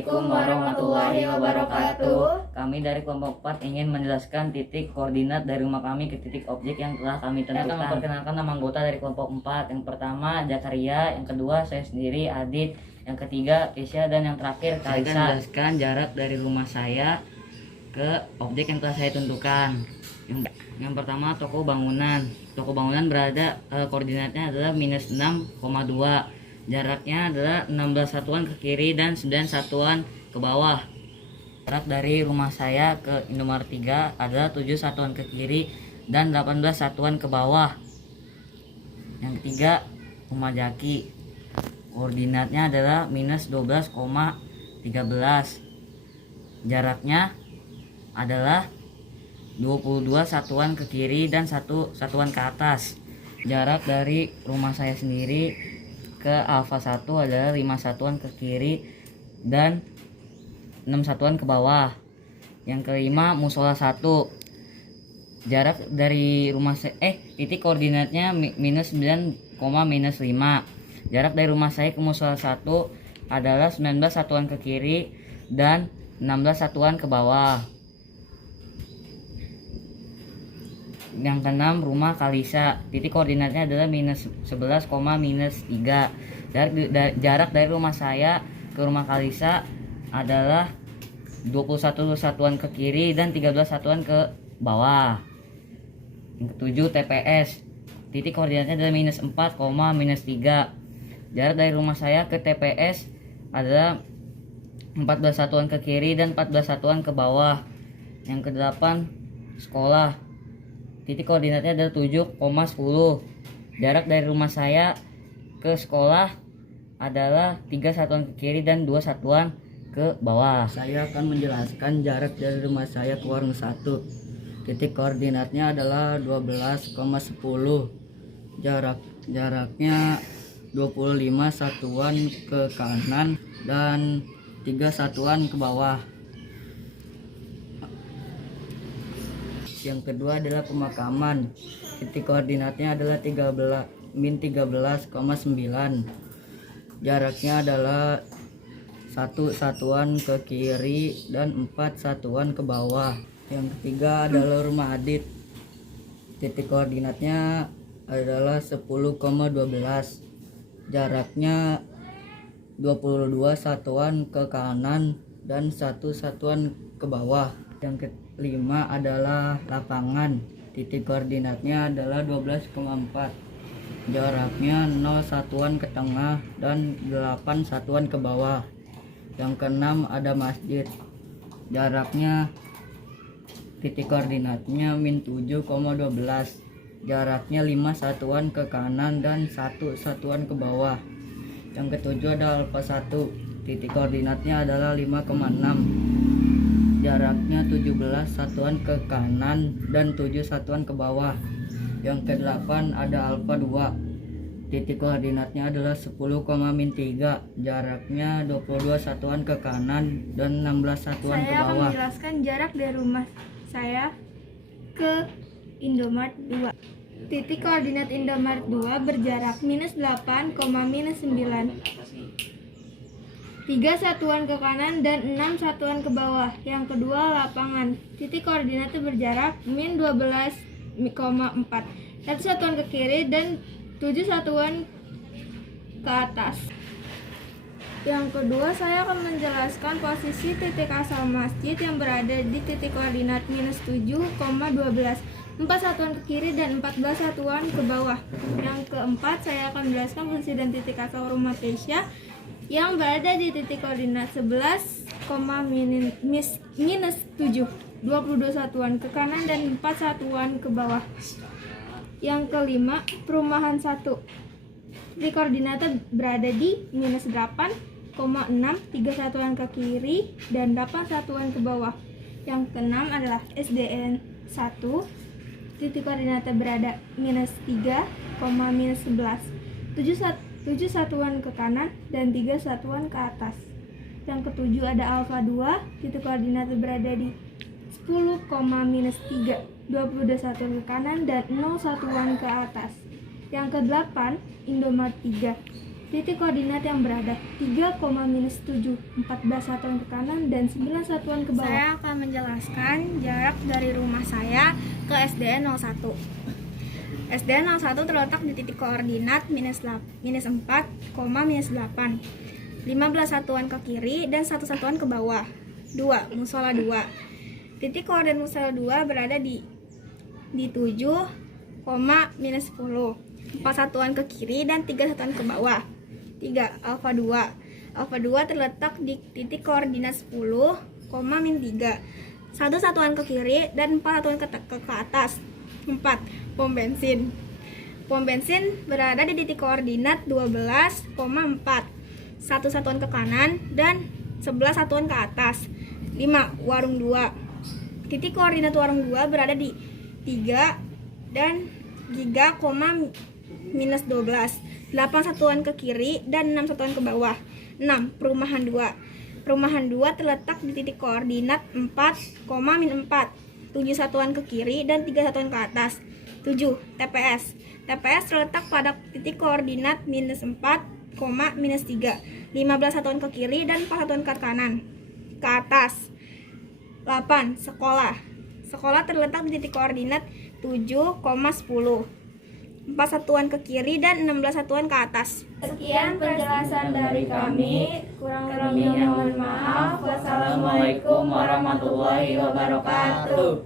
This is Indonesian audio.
Assalamualaikum warahmatullahi wabarakatuh. Kami dari kelompok 4 ingin menjelaskan titik koordinat dari rumah kami ke titik objek yang telah kami tentukan. Saya akan memperkenalkan nama anggota dari kelompok 4. Yang pertama Zakaria, yang kedua saya sendiri Adit, yang ketiga Kesya, dan yang terakhir Kalisa. Saya akan menjelaskan jarak dari rumah saya ke objek yang telah saya tentukan. Yang pertama toko bangunan. Toko bangunan berada koordinatnya adalah -6,2. Jaraknya adalah 16 satuan ke kiri dan 9 satuan ke bawah. Jarak dari rumah saya ke Indomaret 3 adalah 7 satuan ke kiri dan 18 satuan ke bawah. Yang ketiga, Rumah Jaki. Koordinatnya adalah -12,13. Jaraknya adalah 22 satuan ke kiri dan 1 satuan ke atas. Jarak dari rumah saya sendiri ke Alfa 1 adalah 5 satuan ke kiri dan 6 satuan ke bawah. Yang kelima Musola 1. Jarak dari rumah saya titik koordinatnya -9,-5. Jarak dari rumah saya ke Musola 1 adalah 19 satuan ke kiri dan 16 satuan ke bawah. Yang keenam Rumah Kalisa. Titik koordinatnya adalah -11,-3. Jarak dari rumah saya ke rumah Kalisa adalah 21 satuan ke kiri dan 13 satuan ke bawah. Yang ketujuh TPS. Titik koordinatnya adalah -4,-3. Jarak dari rumah saya ke TPS adalah 14 satuan ke kiri dan 14 satuan ke bawah. Yang kedelapan Sekolah. Titik koordinatnya adalah 7,10. Jarak dari rumah saya ke sekolah adalah 3 satuan ke kiri dan 2 satuan ke bawah. Saya akan menjelaskan jarak dari rumah saya ke warung 1. Titik koordinatnya adalah 12,10. Jaraknya 25 satuan ke kanan dan 3 satuan ke bawah. Yang kedua adalah pemakaman. Titik koordinatnya adalah -13,9. Jaraknya adalah 1 satuan ke kiri dan 4 satuan ke bawah. Yang ketiga adalah rumah Adit. Titik koordinatnya adalah 10,12. Jaraknya 22 satuan ke kanan dan 1 satuan ke bawah. Yang kelima adalah lapangan. Titik koordinatnya adalah 12,4. Jaraknya 0 satuan ke tengah dan 8 satuan ke bawah. Yang keenam ada masjid. Jaraknya titik koordinatnya -7,12. Jaraknya 5 satuan ke kanan dan 1 satuan ke bawah. Yang ketujuh ada Alfa 1. Titik koordinatnya adalah 5,6. Jaraknya 17 satuan ke kanan dan 7 satuan ke bawah. Yang ke-8 ada Alfa 2. Titik koordinatnya adalah 10,-3. Jaraknya 22 satuan ke kanan dan 16 satuan ke bawah. Saya akan menjelaskan jarak dari rumah saya ke Indomaret 2. Titik koordinat Indomaret 2 berjarak -8,-9. 3 satuan ke kanan dan 6 satuan ke bawah. Yang kedua lapangan. Titik koordinatnya berjarak -12,4. 1 satuan ke kiri dan 7 satuan ke atas. Yang kedua saya akan menjelaskan posisi titik asal masjid yang berada di titik koordinat -7,12. 4 satuan ke kiri dan 14 satuan ke bawah. Yang keempat saya akan menjelaskan posisi dan titik asal rumah Kesya yang berada di titik koordinat 11,-7. 22 satuan ke kanan dan 4 satuan ke bawah. Yang kelima perumahan 1. Titik koordinatnya berada di -8,6. 3 satuan ke kiri dan 8 satuan ke bawah. Yang keenam adalah SDN 1. Titik koordinatnya berada -3,-11. 7 satuan ke kanan dan 3 satuan ke atas. Yang ketujuh ada Alfa 2. Titik koordinatnya berada di 10,-3. 22 satuan ke kanan dan 0 satuan ke atas. Yang ke-8 Indomaret 3. titik koordinat yang berada 3,-7, 14 satuan ke kanan dan 9 satuan ke bawah. Saya akan menjelaskan jarak dari rumah saya ke SDN 01. SDN 01 terletak di titik koordinat -4, -8, 15 satuan ke kiri dan 1 satuan ke bawah. 2. Musola 2. Titik koordinat musola 2 berada di 7, -10, 4 satuan ke kiri dan 3 satuan ke bawah. 3. Alfa 2. Alfa 2 terletak di titik koordinat 10, -3, 1 satuan ke kiri dan 4 satuan ke atas. 4. Pom bensin. Pom bensin berada di titik koordinat 12,4, 1 satuan ke kanan dan 11 satuan ke atas. 5. Warung 2. Titik koordinat warung 2 berada di 3 dan giga, -12, 8 satuan ke kiri dan 6 satuan ke bawah. 6. Perumahan 2. Perumahan 2 terletak di titik koordinat 4,-4, 7 satuan ke kiri dan 3 satuan ke atas. 7. TPS. TPS terletak pada titik koordinat -4, -3, 15 satuan ke kiri dan 4 satuan ke kanan ke atas. 8. Sekolah. Sekolah terletak di titik koordinat 7,10, 4 satuan ke kiri dan 16 satuan ke atas. Sekian penjelasan dari kami. Kurang lebihnya mohon maaf. Wassalamualaikum warahmatullahi wabarakatuh.